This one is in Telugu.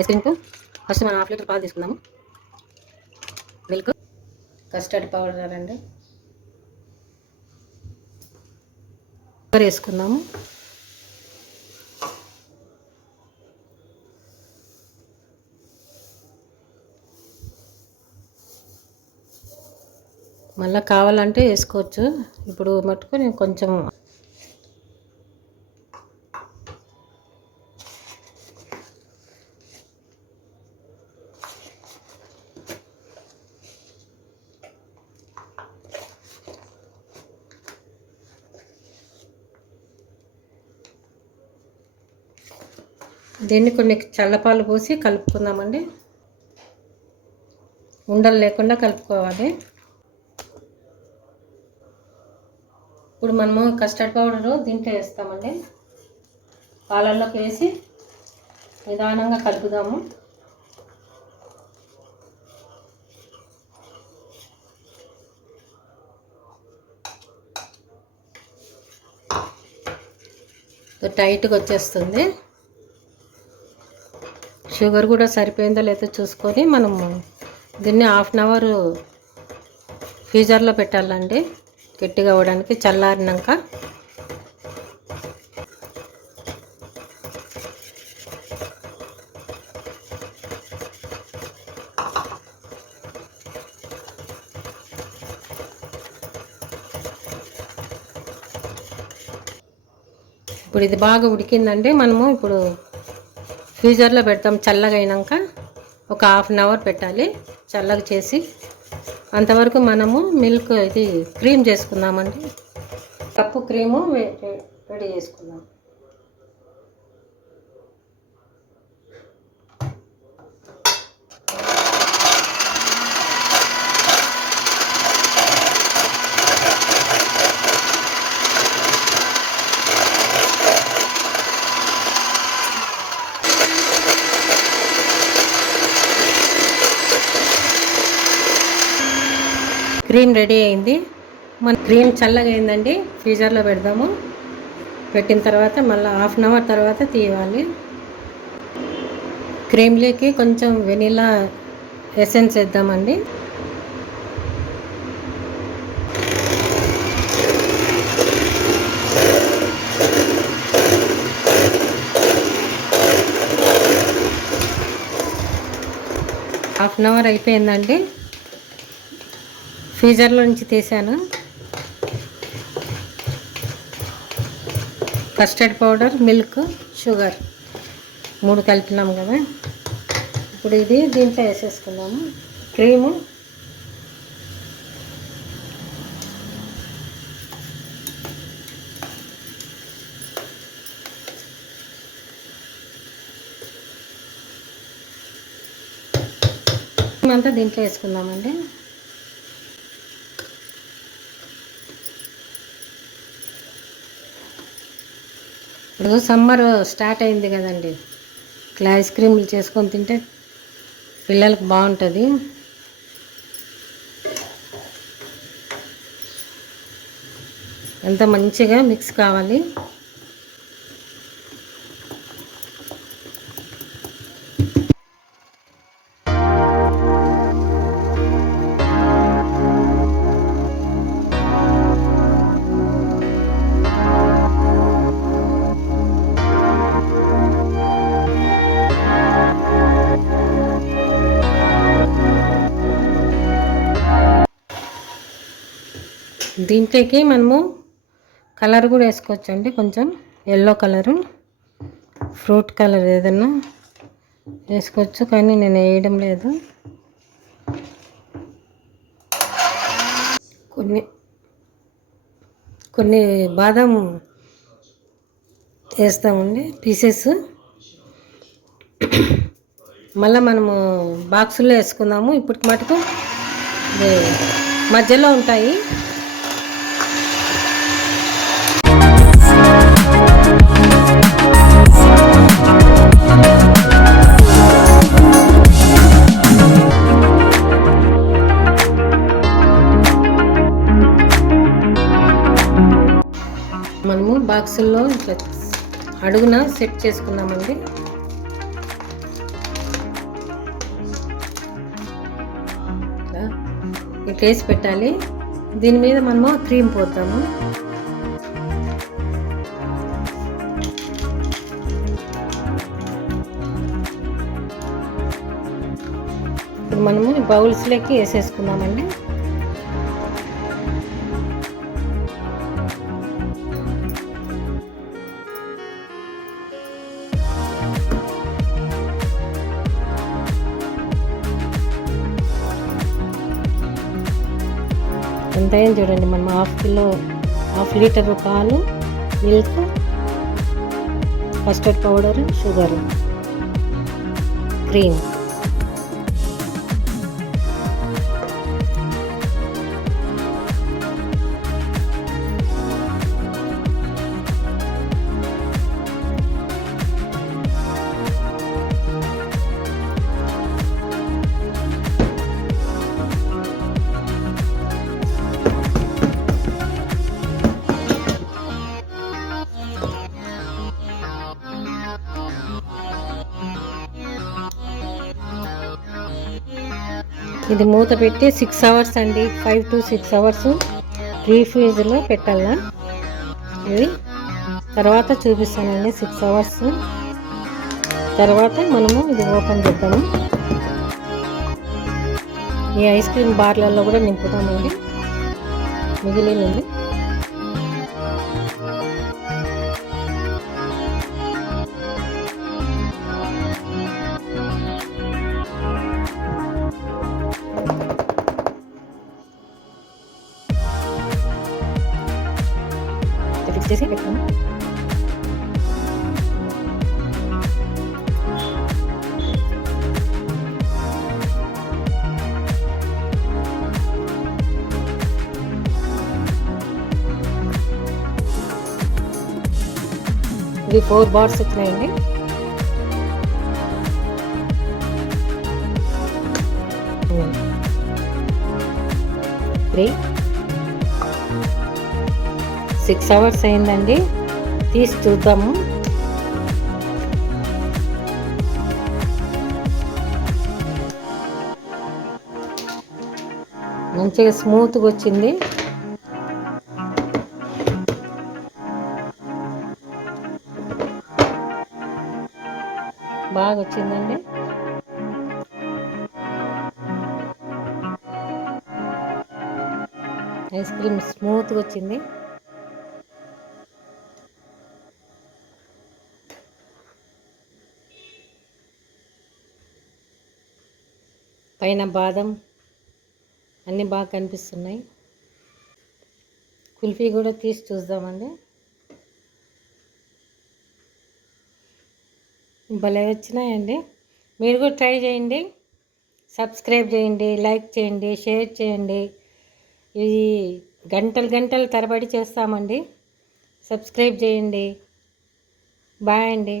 ఐస్ క్రీమ్కు ఫస్ట్ మనం 1/2 లీటర్ పాలు తీసుకుందాము. మిల్క్, కస్టర్డ్ పౌడర్ అండి, షుగర్ వేసుకుందాము. మళ్ళీ కావాలంటే వేసుకోవచ్చు. ఇప్పుడు మట్టుకు నేను కొంచెం దీన్ని కొన్ని చల్లపాలు పోసి కలుపుకుందామండి. ఉండలు లేకుండా కలుపుకోవాలి. ఇప్పుడు మనము కస్టర్డ్ పౌడరు దీంట్లో వేస్తామండి. పాలల్లోకి వేసి నిదానంగా కలుపుదాము. టైట్గా వచ్చేస్తుంది. షుగర్ కూడా సరిపోయిందో లేదో చూసుకొని మనము దీన్ని 1/2 అవర్ ఫ్రీజర్లో పెట్టాలండి, గట్టిగా అవ్వడానికి. చల్లారినాక ఇప్పుడు ఇది బాగా ఉడికిందండి. మనము ఇప్పుడు ఫ్రీజర్లో పెడతాం. చల్లగా అయినాక ఒక 1/2 అవర్ పెట్టాలి చల్లగా చేసి. అంతవరకు మనము మిల్క్ ఇది క్రీమ్ చేసుకుందామండి. కప్పు క్రీము రెడీ చేసుకుందాం. క్రీమ్ రెడీ అయింది. మన క్రీమ్ చల్లగా అయిందండి. ఫ్రీజర్లో పెడదాము. పెట్టిన తర్వాత మళ్ళీ 1/2 అవర్ తర్వాత తీయాలి. క్రీమ్లోకి కొంచెం వెనిలా ఎసెన్స్ వేద్దామండి. హాఫ్ అన్ అవర్ అయిపోయిందండి. ఫ్రీజర్లో నుంచి తీసాను. కస్టర్డ్ పౌడర్, మిల్క్, షుగర్ 3 కలిపినాము కదా. ఇప్పుడు ఇది దీంట్లో వేసేసుకుందాము. క్రీము అంతా దీంట్లో వేసుకుందామండి. ఇప్పుడు సమ్మర్ స్టార్ట్ అయింది కదండి. ఇట్లా ఐస్ క్రీములు చేసుకొని తింటే పిల్లలకు బాగుంటుంది. ఎంత మంచిగా మిక్స్ కావాలి. దీంట్లోకి మనము కలర్ కూడా వేసుకోవచ్చు అండి. కొంచెం ఎల్లో కలరు, ఫ్రూట్ కలర్ ఏదన్నా వేసుకోవచ్చు, కానీ నేను వేయడం లేదు. కొన్ని బాదం వేస్తామండి పీసెస్. మళ్ళీ మనము బాక్సుల్లో వేసుకుందాము. ఇప్పటికి మటుకు మధ్యలో ఉంటాయి. మనము బాక్సుల్లో ఇట్లా అడుగున సెట్ చేసుకుందామండి. కేసి పెట్టాలి. దీని మీద మనము క్రీమ్ పోద్దాము. ఇప్పుడు మనము బౌల్స్లోకి వేసేసుకుందామండి. ఎంత అయింది చూడండి. మనం హాఫ్ లీటర్ పాలు, milk, custard powder, sugar, cream. ఇది మూత పెట్టి 6 అవర్స్ అండి, 5 to 6 అవర్స్ ఫ్రీజర్లో పెట్టాలా. ఇది తర్వాత చూపిస్తానండి. 6 అవర్స్ తర్వాత మనము ఇది ఓపెన్ చేద్దాము. ఈ ఐస్ క్రీమ్ బార్లలో కూడా నింపుతామండి, మిగిలింది. ఫిక్స్ చేసి పెట్టుకోండి. ఇది 4 బార్స్ వచ్చినాయండి. త్రీ 6 అవర్స్ అయిందండి. తీసి చూద్దాము. మంచిగా స్మూత్గా వచ్చింది. బాగా వచ్చిందండి. ఐస్ క్రీమ్ స్మూత్గా వచ్చింది. పైన బాదం అన్నీ బాగా కనిపిస్తున్నాయి. కుల్ఫీ కూడా తీసి చూద్దామండి. భలే వచ్చినాయండి. మీరు కూడా ట్రై చేయండి. సబ్స్క్రైబ్ చేయండి, లైక్ చేయండి, షేర్ చేయండి. ఇది గంటలు తరబడి చేస్తామండి. సబ్స్క్రైబ్ చేయండి. బాయ్ అండి.